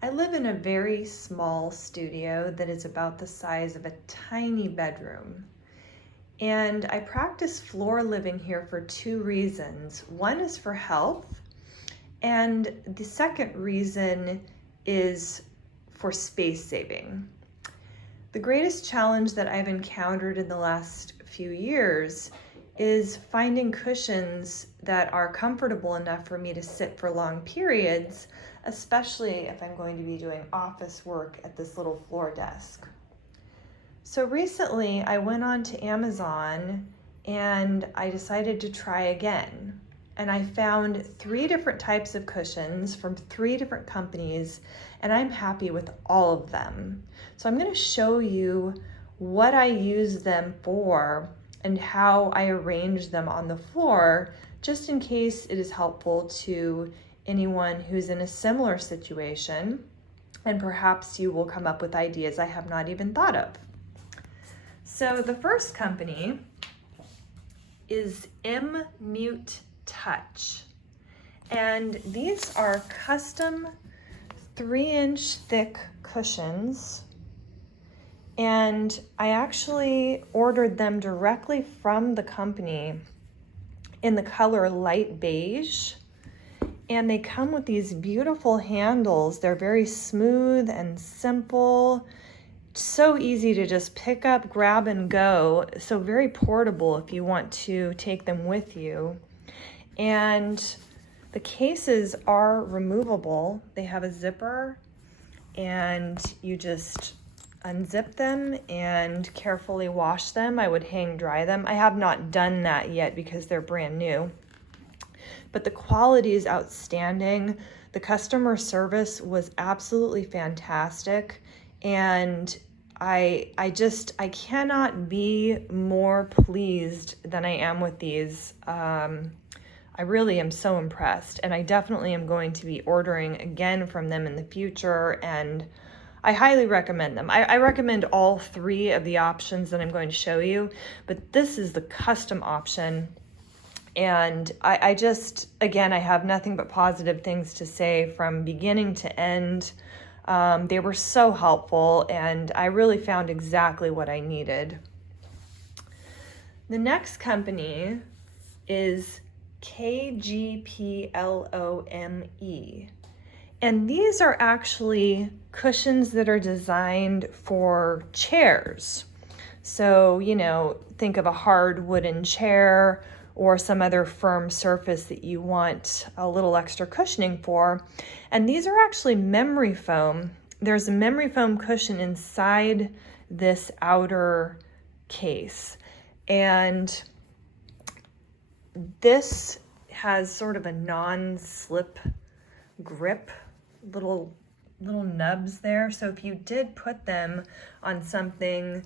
I live in a very small studio that is about the size of a tiny bedroom. And I practice floor living here for two reasons. One is for health, and the second reason is for space saving. The greatest challenge that I've encountered in the last few years is finding cushions that are comfortable enough for me to sit for long periods, especially if I'm going to be doing office work at this little floor desk. So recently I went on to Amazon and I decided to try again. And I found 3 different types of cushions from 3 different companies, and I'm happy with all of them. So I'm going to show you what I use them for and how I arrange them on the floor, just in case it is helpful to anyone who's in a similar situation, and perhaps you will come up with ideas I have not even thought of. So the first company is Mute Touch, and these are custom 3-inch thick cushions, and I actually ordered them directly from the company in the color light beige, and they come with these beautiful handles. They're very smooth and simple, so easy to just pick up, grab and go, so very portable if you want to take them with you. And the cases are removable. They have a zipper, and you just unzip them and carefully wash them. I would hang dry them. I have not done that yet because they're brand new, but the quality is outstanding. The customer service was absolutely fantastic, and I cannot be more pleased than I am with these. I really am so impressed, and I definitely am going to be ordering again from them in the future, and I highly recommend them. I recommend all 3 of the options that I'm going to show you, but this is the custom option, and I just, again, I have nothing but positive things to say from beginning to end. They were so helpful, and I really found exactly what I needed. The next company is KGPLOME. And these are actually cushions that are designed for chairs. So, think of a hard wooden chair or some other firm surface that you want a little extra cushioning for. And these are actually memory foam. There's a memory foam cushion inside this outer case. And this has sort of a non-slip grip, little nubs there. So if you did put them on something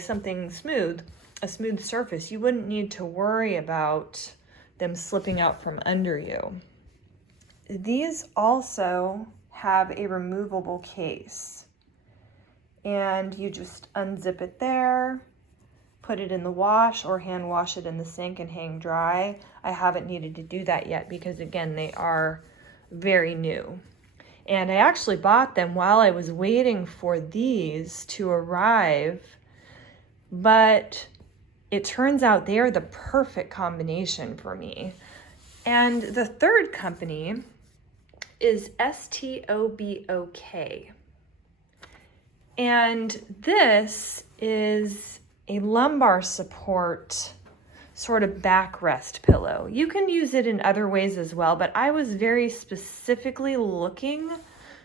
something smooth, a smooth surface, you wouldn't need to worry about them slipping out from under you. These also have a removable case, and you just unzip it there, put it in the wash or hand wash it in the sink and hang dry. I haven't needed to do that yet because, again, they are very new. And I actually bought them while I was waiting for these to arrive, but it turns out they are the perfect combination for me. And the third company is STOBOK. And this is a lumbar support sort of backrest pillow. You can use it in other ways as well, but I was very specifically looking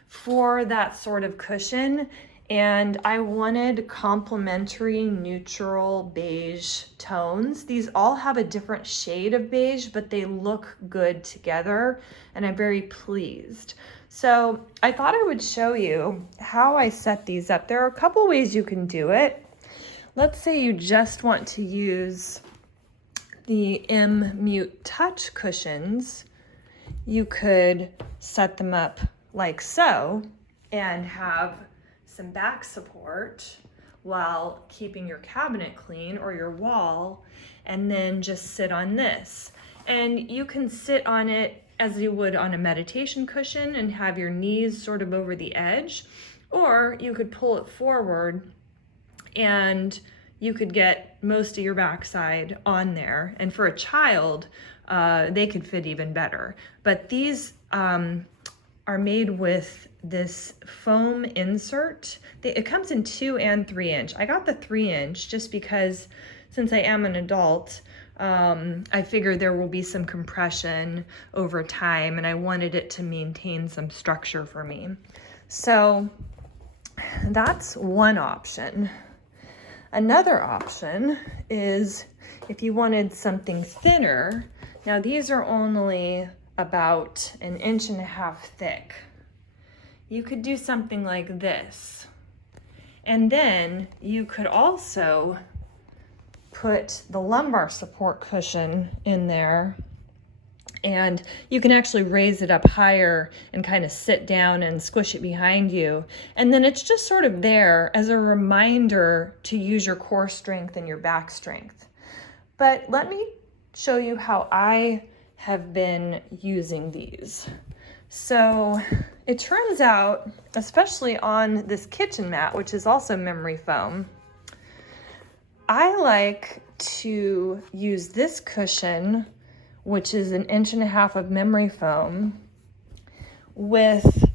for that sort of cushion, and I wanted complementary neutral beige tones. These all have a different shade of beige, but they look good together, and I'm very pleased. So I thought I would show you how I set these up. There are a couple ways you can do it. Let's say you just want to use the Mute Touch cushions. You could set them up like so and have some back support while keeping your cabinet clean or your wall, and then just sit on this. And you can sit on it as you would on a meditation cushion and have your knees sort of over the edge, or you could pull it forward and you could get most of your backside on there. And for a child, they could fit even better. But these are made with this foam insert. It comes in 2 and 3 inch. I got the 3 inch just because since I am an adult, I figured there will be some compression over time and I wanted it to maintain some structure for me. So that's one option. Another option is if you wanted something thinner. Now these are only about 1.5 inches thick. You could do something like this. And then you could also put the lumbar support cushion in there, and you can actually raise it up higher and kind of sit down and squish it behind you. And then it's just sort of there as a reminder to use your core strength and your back strength. But let me show you how I have been using these. So it turns out, especially on this kitchen mat, which is also memory foam, I like to use this cushion, which is 1.5 inches of memory foam, with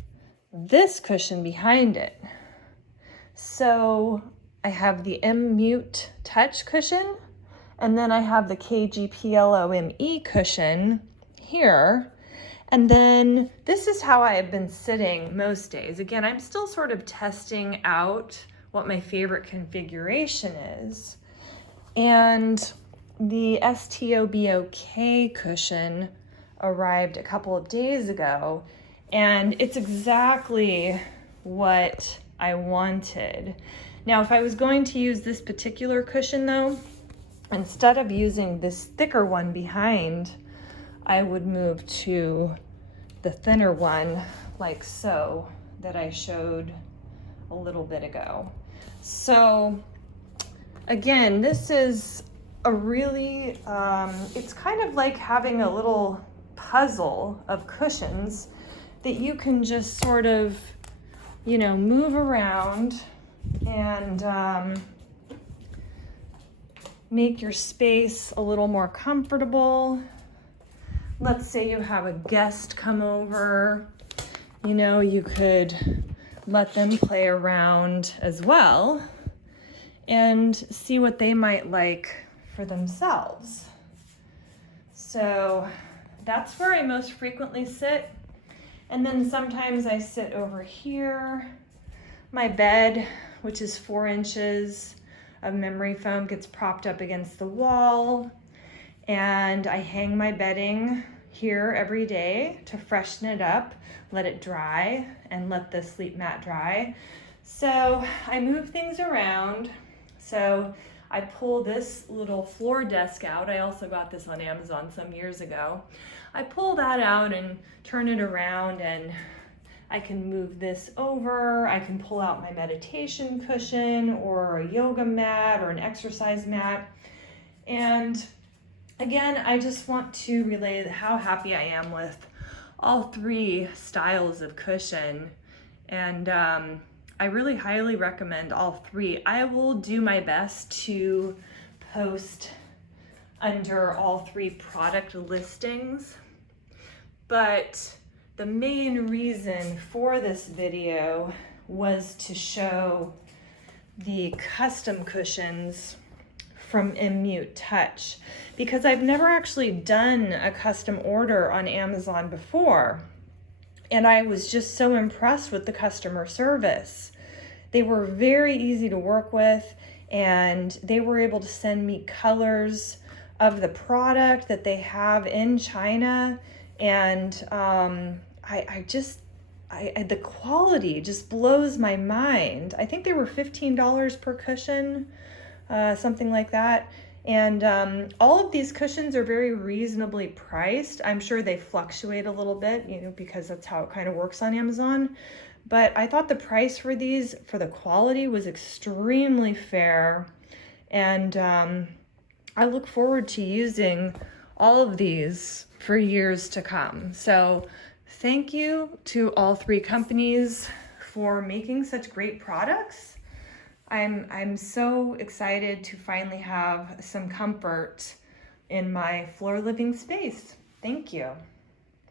this cushion behind it. So I have the M-Mute Touch cushion, and then I have the KGPLOME cushion here. And then this is how I have been sitting most days. Again, I'm still sort of testing out what my favorite configuration is. And the STOBOK cushion arrived a couple of days ago, and it's exactly what I wanted. Now, if I was going to use this particular cushion though, instead of using this thicker one behind, I would move to the thinner one like so that I showed a little bit ago. So again, this is a really, it's kind of like having a little puzzle of cushions that you can just sort of, you know, move around and make your space a little more comfortable. Let's say you have a guest come over, you know, you could let them play around as well and see what they might like for themselves. So that's where I most frequently sit. And then sometimes I sit over here. My bed, which is 4 inches of memory foam, gets propped up against the wall. And I hang my bedding here every day to freshen it up, let it dry, and let the sleep mat dry. So I move things around. So I pull this little floor desk out. I also got this on Amazon some years ago. I pull that out and turn it around, and I can move this over. I can pull out my meditation cushion or a yoga mat or an exercise mat. And again, I just want to relay how happy I am with all 3 styles of cushion. And I really highly recommend all 3. I will do my best to post under all 3 product listings, but the main reason for this video was to show the custom cushions from M-Mute Touch, because I've never actually done a custom order on Amazon before. And I was just so impressed with the customer service. They were very easy to work with, and they were able to send me colors of the product that they have in China. And the quality just blows my mind. I think they were $15 per cushion, something like that. And all of these cushions are very reasonably priced. I'm sure they fluctuate a little bit, you know, because that's how it kind of works on Amazon. But I thought the price for these, for the quality, was extremely fair. And I look forward to using all of these for years to come. So thank you to all three companies for making such great products. I'm so excited to finally have some comfort in my floor living space. Thank you.